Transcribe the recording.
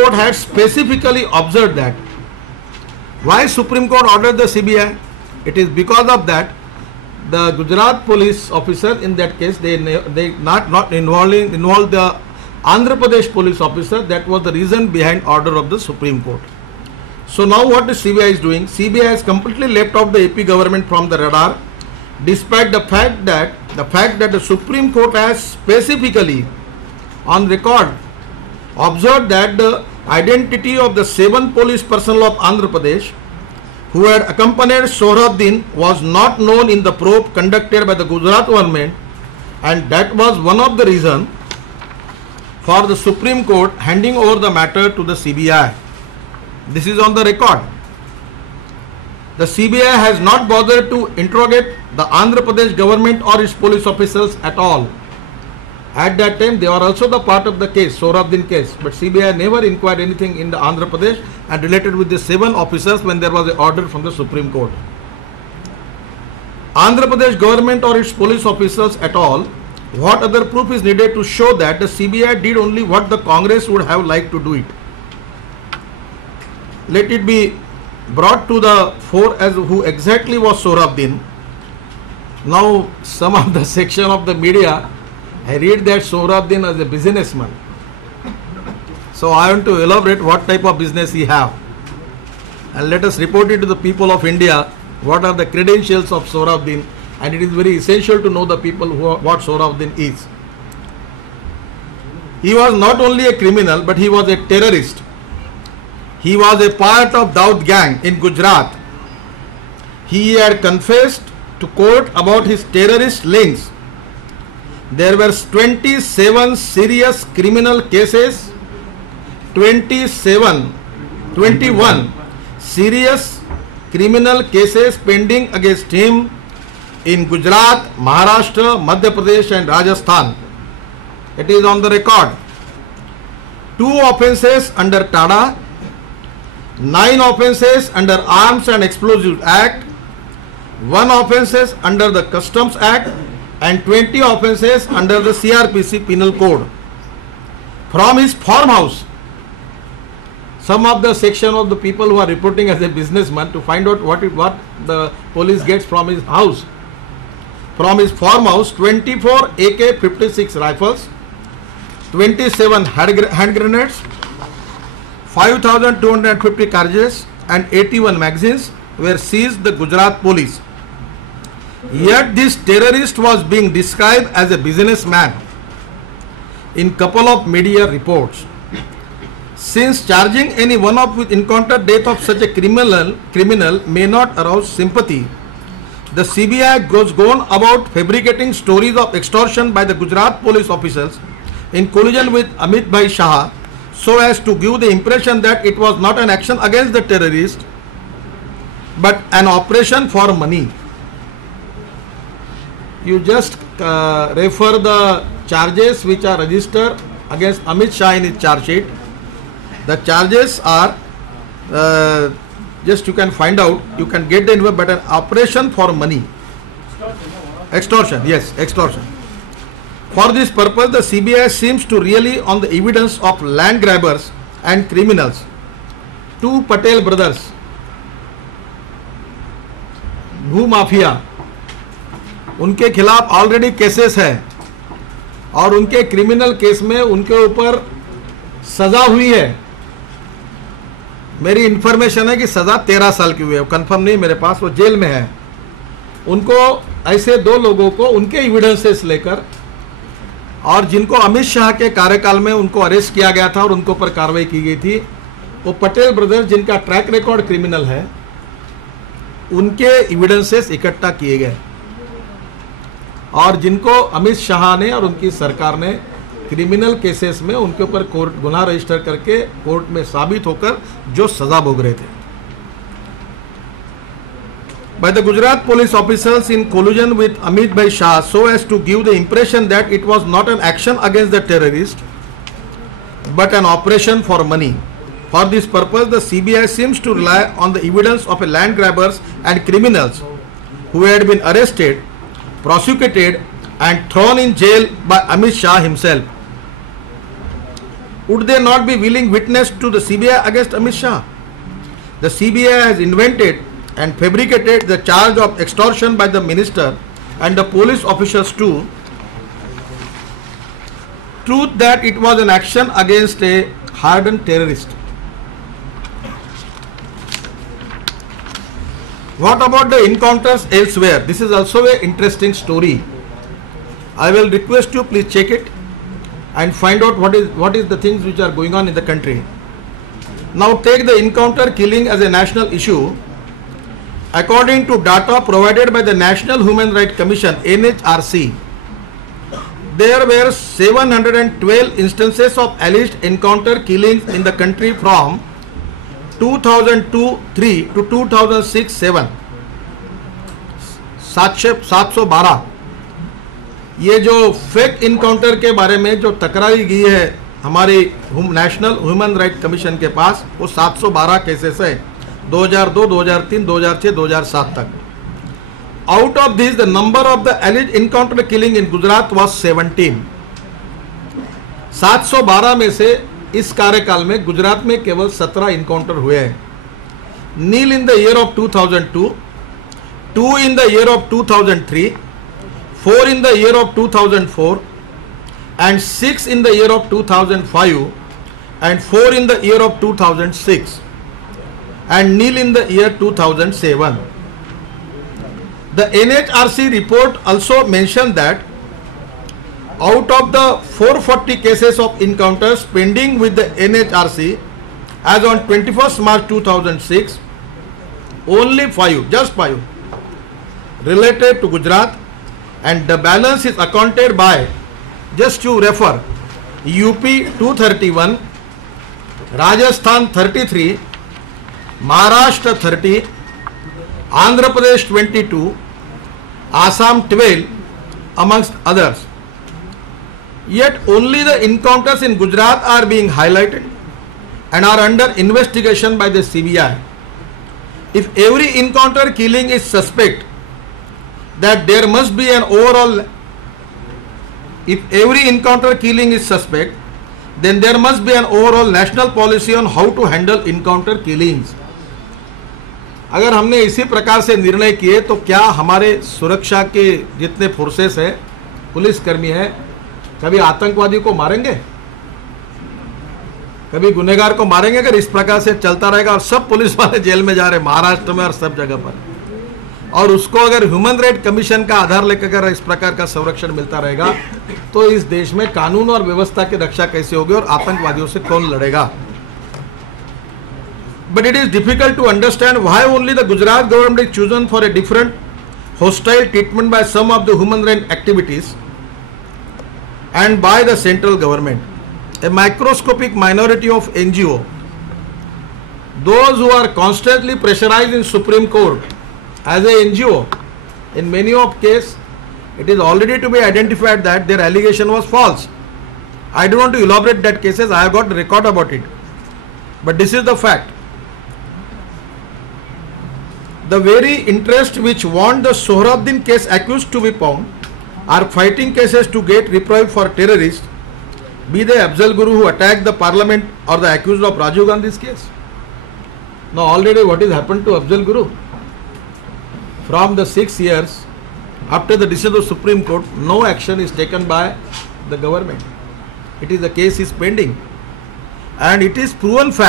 Court had specifically observed that. Why Supreme Court ordered the CBI? It is because of that the Gujarat police officer in that case, they not involved the Andhra Pradesh police officer. That was the reason behind order of the Supreme Court. So now what the CBI is doing? CBI has completely left off the AP government from the radar, despite the fact that the Supreme Court has specifically on record observed that the identity of the 7 police personnel of Andhra Pradesh who had accompanied Sohrabuddin was not known in the probe conducted by the Gujarat government, and that was one of the reasons for the Supreme Court handing over the matter to the CBI. This is on the record. The CBI has not bothered to interrogate the Andhra Pradesh government or its police officials at all. At that time, they were also the part of the case, Sohrabuddin case, but CBI never inquired anything in the Andhra Pradesh and related with the 7 officers when there was an order from the Supreme Court. Andhra Pradesh government or its police officials at all, what other proof is needed to show that the CBI did only what the Congress would have liked to do it? Let it be brought to the fore as who exactly was Sohrabuddin. Now some of the section of the media, I read that Sohrabuddin as a businessman. So I want to elaborate what type of business he have, and let us report it to the people of India what are the credentials of Sohrabuddin, and it is very essential to know the people what Sohrabuddin is. He was not only a criminal, but he was a terrorist. He was a part of Daud gang in Gujarat. He had confessed to court about his terrorist links. There were 27 serious criminal cases, 21 serious criminal cases pending against him in Gujarat, Maharashtra, Madhya Pradesh and Rajasthan. It is on the record. 2 offences under TADA, 9 offences under Arms and Explosives Act, 1 offences under the Customs Act and 20 offences under the CRPC Penal Code. From his farmhouse, some of the section of the people who are reporting as a businessman to find out what the police gets from his house. From his farmhouse, 24 AK-56 rifles, 27 hand grenades, 5,250 cartridges and 81 magazines were seized the Gujarat police. Yet this terrorist was being described as a businessman in couple of media reports. Since charging any one of with encounter death of such a criminal may not arouse sympathy, the CBI goes on about fabricating stories of extortion by the Gujarat police officials in collusion with Amit Bhai Shah, so as to give the impression that it was not an action against the terrorist but an operation for money. You just refer the charges which are registered against Amit Shah in his charge sheet. The charges are just you can find out, you can get the info, but an operation for money. Extortion, yes, extortion. For this purpose, the CBI seems to rely on the evidence of land grabbers and criminals. 2 Patel brothers, भू mafia, उनके खिलाफ already cases है और उनके criminal case में उनके ऊपर सजा हुई है. मेरी इंफॉर्मेशन है कि सजा 13 साल की हुई है, कंफर्म नहीं मेरे पास, वो जेल में है. उनको ऐसे 2 लोगों को उनके एविडेंसेस लेकर और जिनको अमित शाह के कार्यकाल में उनको अरेस्ट किया गया था और उनके ऊपर कार्रवाई की गई थी, वो पटेल ब्रदर्स जिनका ट्रैक रिकॉर्ड क्रिमिनल है, उनके एविडेंसेस इकट्ठा किए गए और जिनको अमित शाह ने और उनकी सरकार ने क्रिमिनल केसेस में उनके ऊपर कोर्ट गुनाह रजिस्टर करके कोर्ट में साबित होकर जो सजा भोग रहे थे. By the Gujarat police officials in collusion with Amit Bhai Shah, so as to give the impression that it was not an action against the terrorist but an operation for money. For this purpose, the CBI seems to rely on the evidence of a land grabbers and criminals who had been arrested, prosecuted and thrown in jail by Amit Shah himself. would they not be willing witness to the CBI against Amit Shah? The CBI has invented and fabricated the charge of extortion by the minister and the police officers too. Truth that it was an action against a hardened terrorist. What about the encounters elsewhere? This is also an interesting story. I will request you please check it and find out what is the things which are going on in the country. Now take the encounter killing as a national issue. According to data provided by the National Human Rights Commission (NHRC), there were 712 instances of alleged encounter killings in the country from 2002-3 to 2006-7. 712 ये जो fake encounter के बारे में जो तकरारी गई है हमारी national human right commission के पास, वो 712 केसेस है 2002, 2003, 2006, 2007 तक. Out of this the number of the alleged encounter killing in Gujarat was 17. 712 में से इस कार्यकाल में गुजरात में केवल 17 इनकाउंटर हुए हैं. Nil in the year of 2002, 2 in the year of 2003, 4 in the year of 2004 and 6 in the year of 2005 and 4 in the year of 2006 and nil in the year 2007. The NHRC report also mentioned that out of the 440 cases of encounters pending with the NHRC as on 21st March 2006, only 5, just 5 related to Gujarat, and the balance is accounted by, just to refer, UP 231, Rajasthan 33, Maharashtra 30, Andhra Pradesh 22, Assam 12, amongst others. Yet only the encounters in Gujarat are being highlighted and are under investigation by the CBI. If every encounter killing is suspect, that there must be an overall, if every encounter killing is suspect, then there must be an overall national policy on how to handle encounter killings. अगर हमने इसी प्रकार से निर्णय किए तो क्या हमारे सुरक्षा के जितने फोर्सेस हैं, पुलिसकर्मी हैं, कभी आतंकवादी को मारेंगे, कभी गुनहगार को मारेंगे? अगर इस प्रकार से चलता रहेगा और सब पुलिस वाले जेल में जा रहे महाराष्ट्र में और सब जगह पर, और उसको अगर ह्यूमन राइट कमीशन का आधार लेकर अगर इस प्रकार का संरक्षण मिलता रहेगा तो इस देश में कानून और व्यवस्था की रक्षा कैसे होगी और आतंकवादियों से कौन लड़ेगा? But it is difficult to understand why only the Gujarat government is chosen for a different hostile treatment by some of the human rights activities and by the central government. A microscopic minority of NGO, those who are constantly pressurized in Supreme Court as a NGO, in many of cases it is already to be identified that their allegation was false. I don't want to elaborate that cases, I have got a record about it, but this is the fact. The very interest which want the Sohrabuddin case accused to be found are fighting cases to get reprieve for terrorists, be they Afzal Guru who attacked the parliament or the accused of Rajiv Gandhi's case. Now already what has happened to Afzal Guru? From the 6 years after the decision of Supreme Court, no action is taken by the government. It is the case is pending, and it is proven fact